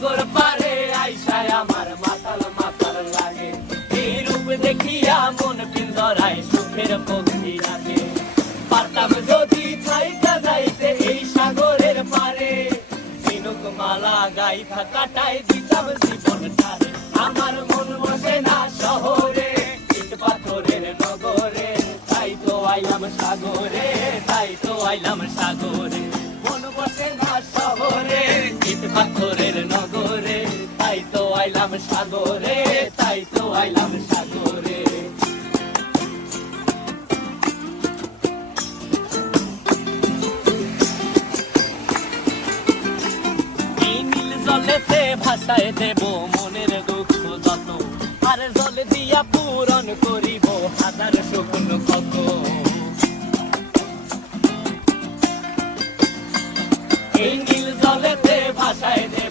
সাগর পারে আইসায় আমার মাতাল মাতাল লাগে। এই রূপ দেখিয়া মন পিঞ্জরায় সুখের পক্ষী রাখে। পারতাম যদি থাইকা যাইতে এই সাগরের পারে, ঝিনুক মালা গাইথা কাটাই দিতাম জীবনটারে। আমার মন বসে না শহরে, ইট পাথরের নগরে, তাই তো আইলাম সাগরে, তাই তো আইলাম সাগরে। মন বসে না শহরে, ইট পাথরের নগরে, তাই তো আইলাম সাগরে, তাই তো আইলাম সাগরে। জলেতে ভাসায় দেব মনের দুঃখ যত, আর জল দিয়া পূরণ করিব হাজার স্বপ্ন কত। এই নীল জলেতে ভাসায় দেব